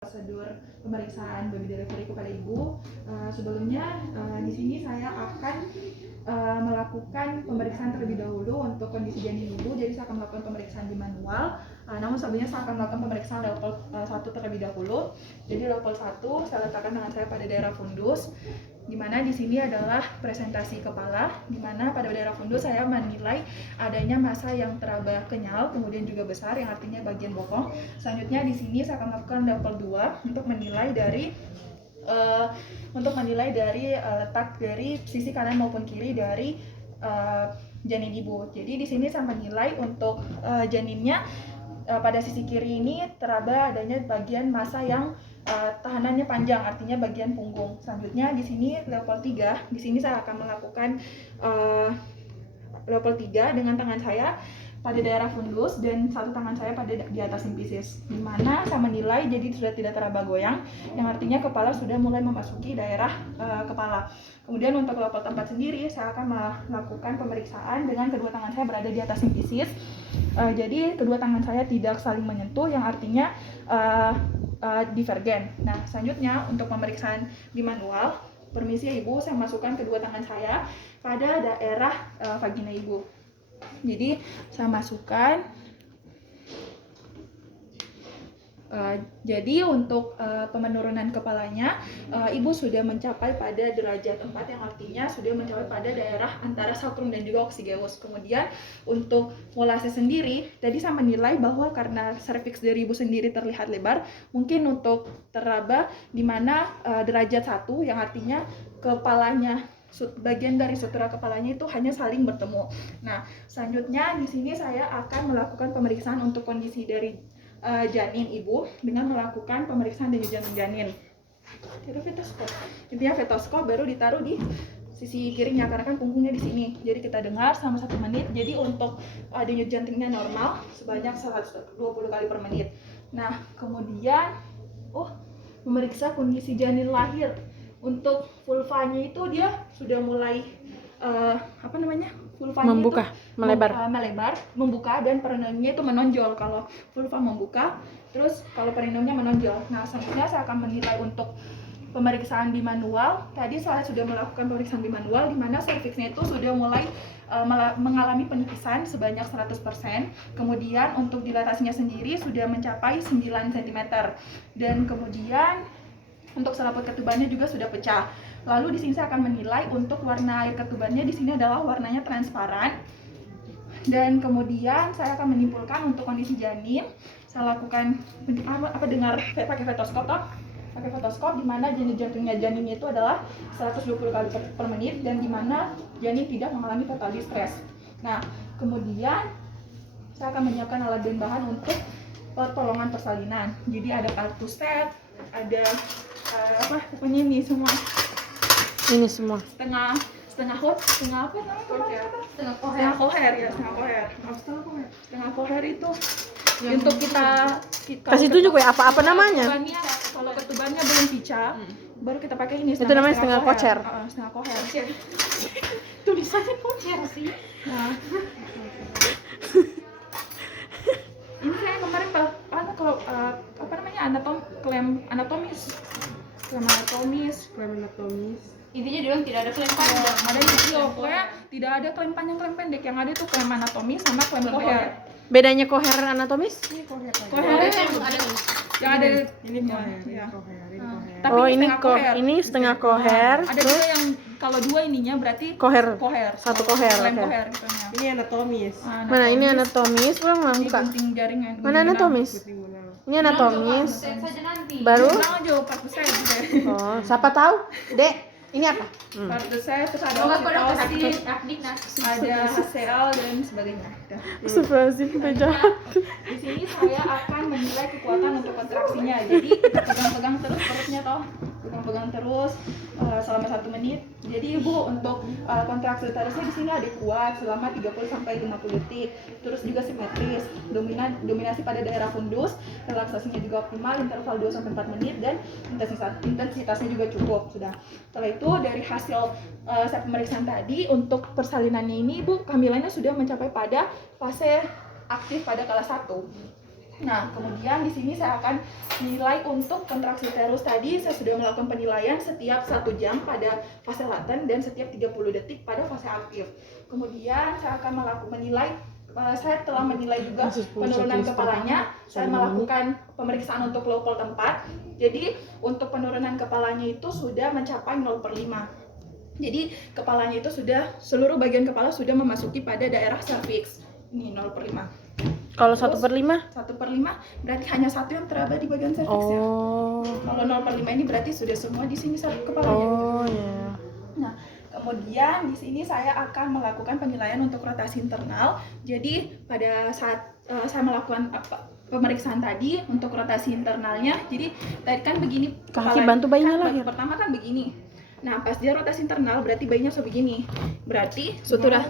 Prosedur pemeriksaan baby delivery kepada ibu. Sebelumnya di sini saya akan melakukan pemeriksaan terlebih dahulu untuk kondisi janin ibu. Jadi saya akan melakukan pemeriksaan di manual. Namun sebelumnya saya akan melakukan pemeriksaan level 1 terlebih dahulu. Jadi level 1 saya letakkan tangan saya pada daerah fundus, di mana di sini adalah presentasi kepala, di mana pada daerah fundus saya menilai adanya massa yang teraba kenyal, kemudian juga besar, yang artinya bagian bokong. Selanjutnya di sini saya akan melakukan level 2 untuk menilai dari letak dari sisi kanan maupun kiri dari janin ibu. Jadi di sini saya menilai untuk janinnya pada sisi kiri ini teraba adanya bagian massa yang tahanannya panjang, artinya bagian punggung. Selanjutnya di sini level 3, di sini saya akan melakukan level 3 dengan tangan saya pada daerah fundus dan satu tangan saya pada di atas simpisis, di mana saya menilai jadi sudah tidak teraba goyang, yang artinya kepala sudah mulai memasuki daerah kepala. Kemudian untuk level 4 sendiri saya akan melakukan pemeriksaan dengan kedua tangan saya berada di atas simpisis. Jadi kedua tangan saya tidak saling menyentuh, yang artinya divergen. Nah, selanjutnya untuk pemeriksaan di manual, permisi ibu, saya masukkan kedua tangan saya pada daerah vagina ibu. Jadi saya masukkan. Jadi untuk penurunan kepalanya, ibu sudah mencapai pada derajat 4, yang artinya sudah mencapai pada daerah antara sacrum dan juga oksigeus. Kemudian untuk molase sendiri, tadi saya menilai bahwa karena serviks dari ibu sendiri terlihat lebar, mungkin untuk teraba di mana derajat 1, yang artinya kepalanya, bagian dari sutura kepalanya itu hanya saling bertemu. Nah, selanjutnya di sini saya akan melakukan pemeriksaan untuk kondisi dari janin ibu dengan melakukan pemeriksaan denyut jantung janin. Itu fetoskop. Intinya fetoskop baru ditaruh di sisi kirinya karena kan punggungnya di sini. Jadi kita dengar selama 1 menit. Jadi untuk denyut jantungnya normal sebanyak 120 kali per menit. Nah, kemudian memeriksa kondisi janin lahir. Untuk vulvanya itu dia sudah mulai vulvanya membuka, itu melebar, membuka, dan perineumnya itu menonjol. Kalau vulva membuka, terus kalau perineumnya menonjol. Nah, selanjutnya saya akan menilai untuk pemeriksaan di manual. Tadi saya sudah melakukan pemeriksaan di manual, di mana serviksnya itu sudah mulai mengalami penipisan sebanyak 100%. Kemudian untuk dilatasinya sendiri sudah mencapai 9 cm. Dan kemudian untuk selaput ketubannya juga sudah pecah. Lalu di sini saya akan menilai untuk warna air ketubannya, di sini adalah warnanya transparan. Dan kemudian saya akan menyimpulkan untuk kondisi janin, saya lakukan pakai fetoskop pakai fetoskop, di mana jantungnya janinnya itu adalah 120 kali per menit, dan di mana janin tidak mengalami total distress. Nah, kemudian saya akan menyiapkan alat dan bahan untuk pertolongan persalinan. Jadi ada kartu set, ada pokoknya ini semua. Setengah koher itu yang untuk kita kasih tunjuk ya apa namanya. Kalau ketubannya belum pica, baru kita pakai ini. Itu namanya setengah koher. Setengah koher. Tulisannya koher sih. Nah, ini saya kemarin kalau klem anatomis. Intinya dia tidak ada klem panjang. Pokoknya tidak ada klem panjang, klem pendek. Yang ada itu klem anatomis sama klem koher. Bedanya koher anatomis? Ini koher. Koher itu yang ada nih. Yang ada Ini koher. Tapi ini setengah koher. Ada Terus juga yang kalau 2 ininya berarti koher. Satu koher. Klem Okay. koher gitu ya. Ini anatomis. Mana ini anatomis? Belum Ini buka. gunting jaringan. Mana anatomis? Ini anatomis. Set saja nanti. Baru? Bilang aja 4%. Oh, siapa tahu? Dek, ini apa? 4%, terus ada Kalau oksitosin, Akdiknas. ada HCl dan sebagainya. Astagfirullahaladzim, kita jahat. Di sini saya akan menilai kekuatan untuk kontraksinya. Jadi kita pegang-pegang terus perutnya pegang-pegang terus selama 1 menit. Jadi ibu untuk kontraksi uterusnya di sini ada kuat selama 30 sampai 50 detik. Terus juga simetris, dominasi pada daerah fundus, relaksasinya juga optimal, interval 2 sampai 4 menit, dan intensitasnya juga cukup sudah. Setelah itu dari hasil saya pemeriksaan tadi untuk persalinannya ini ibu kehamilannya sudah mencapai pada fase aktif pada kelas 1. Nah, kemudian di sini saya akan nilai untuk kontraksi uterus tadi. Saya sudah melakukan penilaian setiap 1 jam pada fase laten dan setiap 30 detik pada fase aktif. Kemudian saya akan menilai, saya telah menilai juga penurunan kepalanya. Saya melakukan pemeriksaan untuk low pole tempat. Jadi untuk penurunan kepalanya itu sudah mencapai 0/5. Jadi kepalanya itu sudah, seluruh bagian kepala sudah memasuki pada daerah cervix. Ini 0/5. Kalau Terus, 1/5? 1/5 berarti hanya satu yang teraba di bagian cervix ya. Oh. Kalau 0/5 ini berarti sudah semua di sini kepalanya. Oh ya. Nah, kemudian di sini saya akan melakukan penilaian untuk rotasi internal. Jadi pada saat saya melakukan pemeriksaan tadi untuk rotasi internalnya, jadi tadi kan begini Kaki bantu bayinya kan, lahir. pertama kan begini. Nah, pas dia rotasi internal berarti bayinya sebegini. Berarti sutura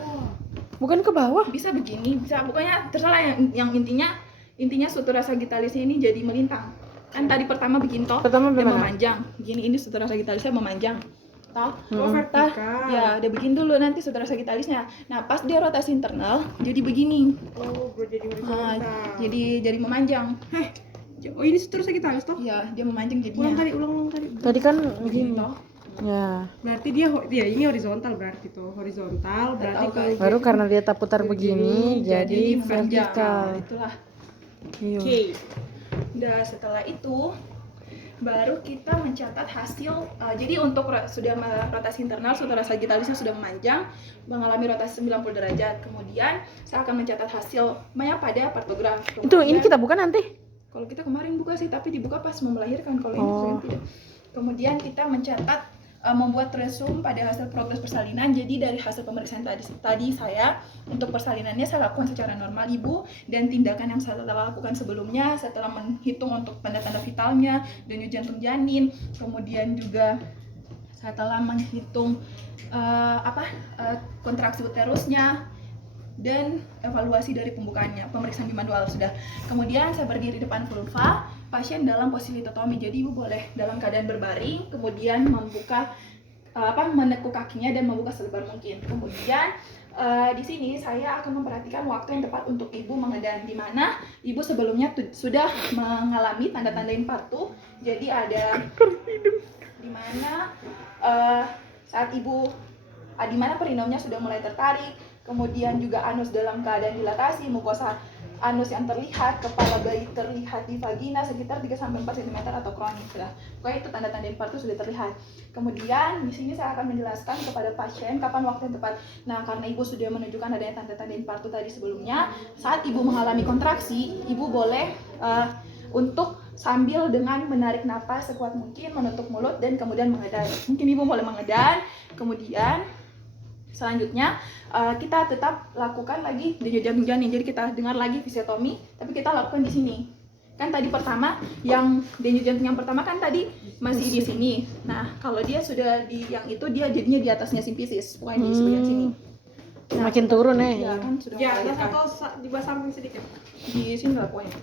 Bukan ke bawah? bisa begini, bisa pokoknya terserah yang intinya sutura sagittalisnya ini jadi melintang. Kan tadi pertama begini toh, Pertama dia bagaimana? memanjang. Begini, ini sutura sagittalisnya memanjang. Toh? Oh, vertikal. Ya, dia begini dulu nanti sutura sagittalisnya. Nah, pas dia rotasi internal jadi begini. Oh, bro jadi Nah, horizontal. jadi memanjang. Oh, ini terus kita harus toh? Ya, dia memanjang Ulang jadinya. tadi, ulang tadi. Tadi kan Begini begini. toh. Ya. Berarti dia ini horizontal berarti tuh. Horizontal berarti tahu, kalau Kak. Baru karena dia tak putar begini jadi memanjang. vertikal. Itulah. Iya. Oke. Nah, setelah itu baru kita mencatat hasil. Jadi untuk sudah rotasi internal, sutura sagittalisnya sudah memanjang, mengalami rotasi 90 derajat. Kemudian saya akan mencatat hasilnya pada partograf. Itu ini kita buka nanti. Kalau kita kemarin buka sih, tapi dibuka pas mau melahirkan. Kalau ini Oh. saya tidak. Kemudian kita mencatat membuat resume pada hasil progres persalinan. Jadi dari hasil pemeriksaan tadi saya untuk persalinannya saya lakukan secara normal ibu, dan tindakan yang saya telah lakukan sebelumnya setelah menghitung untuk tanda-tanda vitalnya, denyut jantung janin, kemudian juga saya telah menghitung kontraksi uterusnya dan evaluasi dari pembukaannya, pemeriksaan bimanual sudah. Kemudian saya berdiri di depan vulva pasien dalam posisi litotomi. Jadi ibu boleh dalam keadaan berbaring, kemudian membuka menekuk kakinya dan membuka selebar mungkin. Kemudian di sini saya akan memperhatikan waktu yang tepat untuk ibu mengedan, di mana ibu sebelumnya sudah mengalami tanda-tanda infartu. Jadi ada di mana saat ibu di mana perineumnya sudah mulai tertarik, kemudian juga anus dalam keadaan dilatasi, mukosa anus yang terlihat, kepala bayi terlihat di vagina sekitar 3-4 cm atau kronis lah. Pokoknya itu tanda-tanda infartus sudah terlihat. Kemudian di sini saya akan menjelaskan kepada pasien kapan waktu yang tepat. Nah, karena ibu sudah menunjukkan adanya tanda-tanda infartus tadi sebelumnya, saat ibu mengalami kontraksi, ibu boleh untuk sambil dengan menarik napas sekuat mungkin, menutup mulut dan kemudian mengedan. Mungkin ibu boleh mengedan, kemudian selanjutnya kita tetap lakukan lagi denyut jantung janin. Jadi kita dengar lagi fisiotomi, tapi kita lakukan di sini. Kan tadi pertama yang denyut jantung yang pertama kan tadi masih di sini. Nah, kalau dia sudah di yang itu dia jadinya di atasnya simfisis, pokoknya di sebagian sini. Nah, Makin turun ya. ya kan sudah Ya, mulai ada kan. satu di bawah samping sedikit. Di sini lah pokoknya.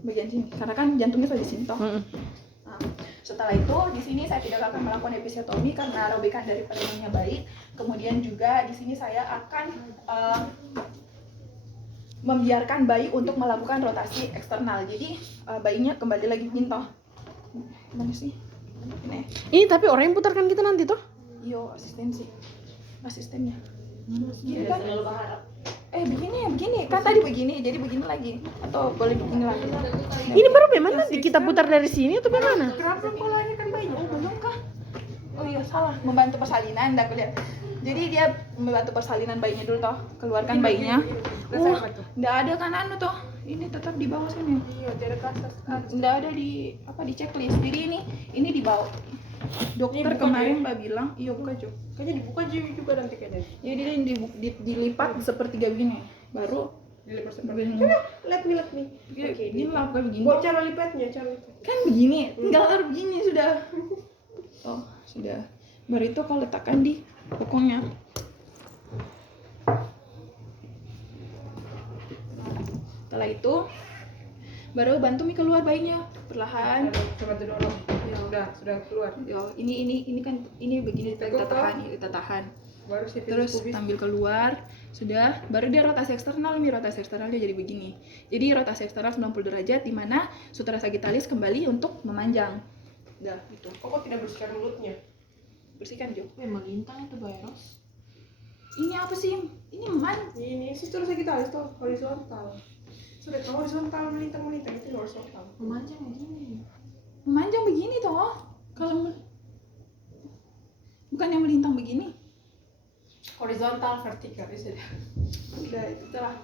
Bagian sini. Karena kan jantungnya sudah di sini toh. Nah, setelah itu di sini saya tidak akan melakukan episiotomi karena robekan dari perineumnya baik. Kemudian juga di sini saya akan membiarkan bayi untuk melakukan rotasi eksternal. Jadi bayinya kembali lagi toh. Mana sih? Ini. Ini tapi orang yang putarkan kita nanti toh. Yo, asistennya. Gini kan? Begini kan tadi begini, jadi begini lagi atau boleh begini lagi. Ini baru bagaimana nanti kita putar dari sini atau bagaimana? Kenapa polanya kan bayinya? Oh, belum kah? Oh iya, salah. Membantu persalinan, dah lihat. Jadi dia membantu persalinan bayinya dulu toh, keluarkan bayinya. Nggak ada kan anu toh. Ini tetap di bawah sini. Iya, tidak ke atas. Nggak ada di di checklist. Jadi ini di bawah. Dokter Ini buka kemarin Mbak bilang, iya buka Jo. Kayaknya dibuka juga nanti kayaknya. Jadi dia dilipat sepertiga begini. Baru Dilipat begini. Let me. Oke, Ini lah kayak begini. Buat cara lipatnya, Kan begini, tinggal harus begini sudah. Oh, sudah. Baru itu kau letakkan di pokoknya. Setelah itu baru bantu Mi keluar bayinya perlahan. Coba tuh dorong. Ya, Sudah keluar. Yo, ini kan ini begini kita Teguk, tahan, kita tahan. Baru si terus pubis. ambil keluar, sudah, baru dia rotasi eksternal nih, rotasi eksternalnya jadi begini. Jadi rotasi eksternal 90 derajat di mana sutera sagittalis kembali untuk memanjang. Udah, gitu. Kok tidak bersihkan mulutnya? Bersihkan, Jo. melintang itu virus. Ini apa sih? Ini man. Ini sutera sagittalis tuh horizontal. Sudah tahu horizontal melintang itu horizontal. Memanjang begini. Memanjang begini toh. Kalau bukan yang melintang begini. Horizontal vertikal sudah. Udah, itu telah.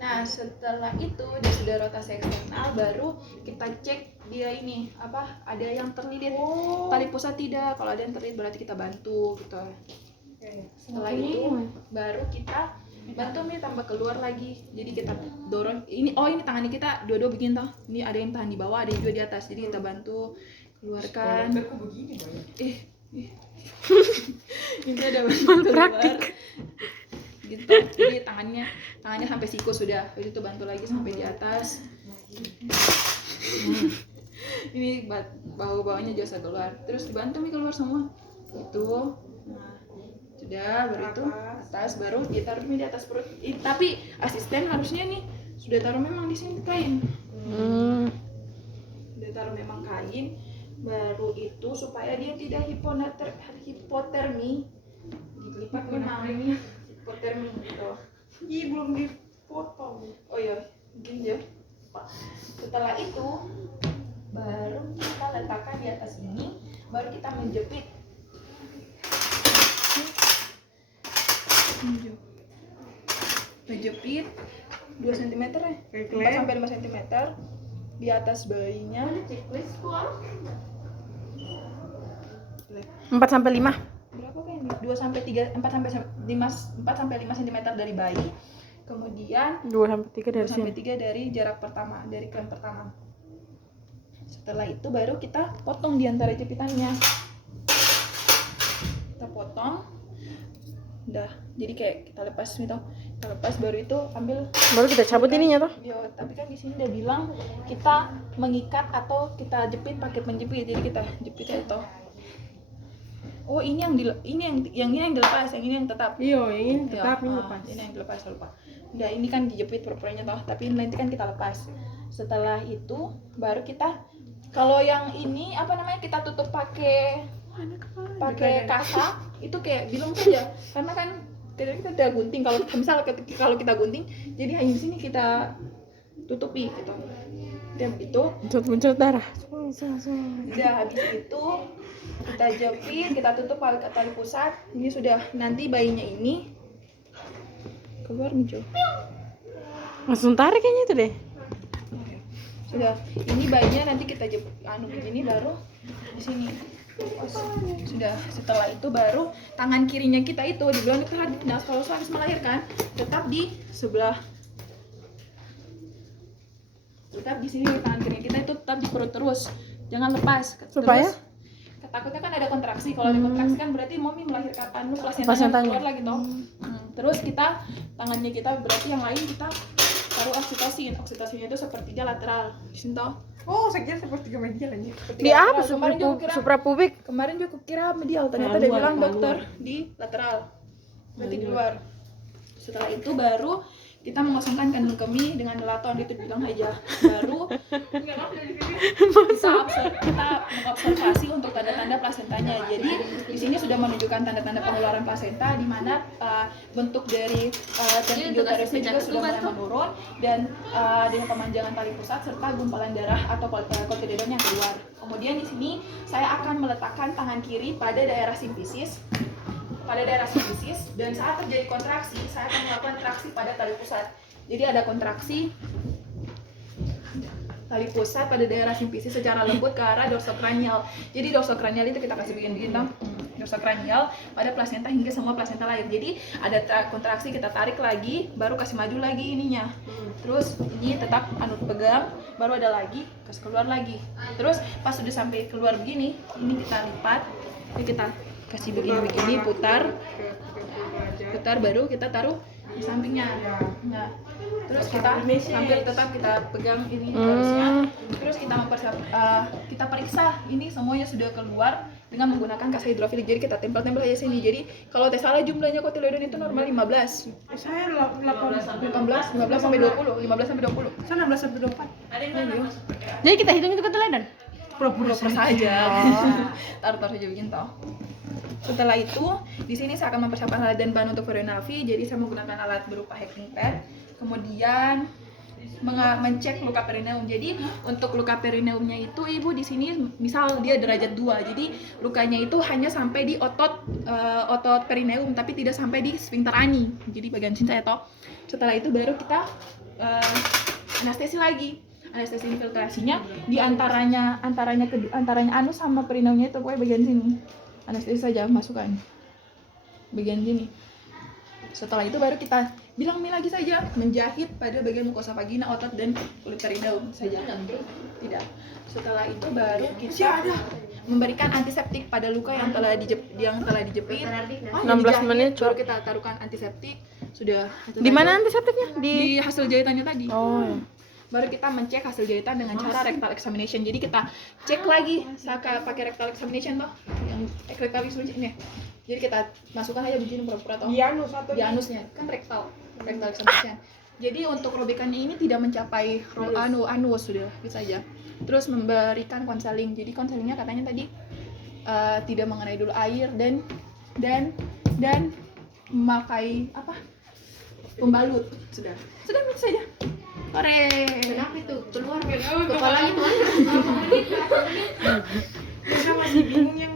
Nah, setelah itu dia sudah rotasi eksternal, baru kita cek dia ini apa, ada yang terlilit tali pusat tidak. Kalau ada yang terlilit berarti kita bantu gitu. Setelah itu baru kita bantu nih tambah keluar lagi. Jadi kita dorong ini, oh ini tangannya kita dua-dua begini toh. Ini ada yang tahan di bawah, ada yang juga di atas. Jadi kita bantu keluarkan. Aku begini banyak. Ini ada bantu keluar. Gitu. Jadi tangannya sampai siku sudah. Jadi itu bantu lagi sampai di atas. Ini bawah-bawahnya jasa keluar. Terus dibantu nih keluar semua. Itu. Nah, sudah baru itu atas, baru ditaruh nih di atas perut. Tapi asisten harusnya nih sudah taruh memang di sini kain. Sudah taruh memang kain. Baru itu supaya dia tidak hipotermi. Dilipat memang ini hipotermi gitu. Ih, belum dipotong. Oh iya, gini ya. Setelah itu baru kita letakkan di atas ini, baru kita menjepit. Menjepit 2 cm ya. 4 sampai 5 cm di atas bayinya. 4 sampai 5. Berapa kan ini? 2 sampai 3 4 sampai 5 cm dari bayi. Kemudian 2 sampai 3 dari 2 sampai sini. 3 dari jarak pertama, dari klaim pertama. Setelah itu baru kita potong di antara jepitannya. Kita potong. Udah, jadi kayak kita lepas gitu. Kita lepas baru itu ambil. Baru kita cabut ininya toh. Yo, tapi kan di sini udah bilang kita mengikat atau kita jepit pakai penjepit. Jadi kita jepit aja toh. Oh, ini yang dilepas, yang ini yang tetap. Iya, yang ini tetap Ya, ini lepas. ini yang dilepas, lupa. Udah, ini kan dijepit pura-puranya toh, tapi nanti kan kita lepas. Setelah itu baru kita, kalau yang ini apa namanya, kita tutup pakai kasa, itu kayak bilang saja, karena kan kita udah gunting. Kalau kalau kita gunting, jadi hanya di sini kita tutupi gitu. Udah begitu. Muncul darah. Udah habis itu kita jepit, kita tutup pakai tali pusat. Ini sudah, nanti bayinya ini keluar muncul. Langsung tarik kayaknya itu deh. Sudah, ini bayinya nanti kita jepit begini, baru di sini. Sudah, setelah itu baru tangan kirinya kita itu dibilang itu kalau habis melahirkan tetap di sebelah, tetap di sini. Tangan kiri kita itu tetap di perut terus, jangan lepas. Supaya? Terus, takutnya kan ada kontraksi. Kalau ada kontraksi kan berarti mommy melahirkan plasentanya Plasentanya. keluar lagi toh. Terus kita tangannya kita berarti yang lain kita taruh oksitosin. Oksitosinnya itu sepertiga lateral di sini toh. Oh, saya kira seperti media lagi. Di apa? Kemarin juga kira, Suprapubik. kemarin juga kira medial, ternyata dia bilang dokter di lateral, berarti di luar. Setelah itu baru kita mengosongkan kandung kemih dengan melaton, itu bilang aja. Baru kita mengobservasi untuk tanda-tanda plasentanya. Jadi di sini sudah menunjukkan tanda-tanda pengeluaran plasenta, di mana bentuk dari centrifugal juga sudah mulai menurun, dan dengan pemanjangan tali pusat serta gumpalan darah atau kotyledon yang keluar. Kemudian di sini saya akan meletakkan tangan kiri pada daerah simfisis. Dan saat terjadi kontraksi, saya akan melakukan traksi pada tali pusat. Jadi ada kontraksi tali pusat pada daerah simfisis secara lembut ke arah dorsokranial. Jadi dorsokranial itu kita kasih begini-begini, dorsokranial pada plasenta hingga semua plasenta lahir. Jadi ada kontraksi, kita tarik lagi, baru kasih maju lagi ininya. Terus ini tetap pegang, baru ada lagi, kasih keluar lagi. Terus pas sudah sampai keluar begini, ini kita lipat, ini kita kasih begini-begini, putar, baru kita taruh di sampingnya. Nah, terus kita Mesh. hampir tetap kita pegang ini garisnya. Terus kita periksa ini semuanya sudah keluar dengan menggunakan gas hidrofilik. Jadi kita tempel-tempel aja sini. Jadi kalau tes salah jumlahnya kotiledon itu normal 15. Saya 18 15 sampai 20, 15 sampai 20. saya 16 sampai 24 Jadi kita hitung itu keteladan. Pura-pura saja. Taruh saja begini toh. Setelah itu, di sini saya akan mempersiapkan alat dan bahan untuk Veronavi. Jadi saya menggunakan alat berupa hacking pad. Kemudian mengecek luka perineum. Jadi untuk luka perineumnya itu ibu di sini misal dia derajat 2. Jadi lukanya itu hanya sampai di otot perineum tapi tidak sampai di sphincter ani. Jadi bagian sini saya toh. Setelah itu baru kita anestesi lagi. Anestesi infiltrasinya di antaranya anus sama perineumnya itu pokoknya bagian sini. Anestesi saja masukkan bagian sini. Setelah itu baru kita bilang lagi saja menjahit pada bagian mukosa vagina, otot dan kulit perineum saja. Tidak. Setelah itu baru kita memberikan antiseptik pada luka yang telah dijepit. 16 menit, baru kita taruhkan antiseptik. Sudah. Di mana antiseptiknya? Di hasil jahitannya tadi. Oh. Ya. Baru kita mencek hasil jahitan dengan cara rectal examination. Jadi kita cek lagi pakai rectal examination toh, yang rectal examination ya. Jadi kita masukkan aja begini pura-pura toh. di anus atau Di anusnya kan rectal examination. Jadi untuk robekannya ini tidak mencapai anus sudah bisa aja. Terus memberikan konseling. Jadi konselingnya katanya tadi tidak mengenai dulu air dan memakai apa? Pembalut. Sudah bisa saja. Hore. Kenapa itu? Keluar kepalanya tuh. saya masih bingung yang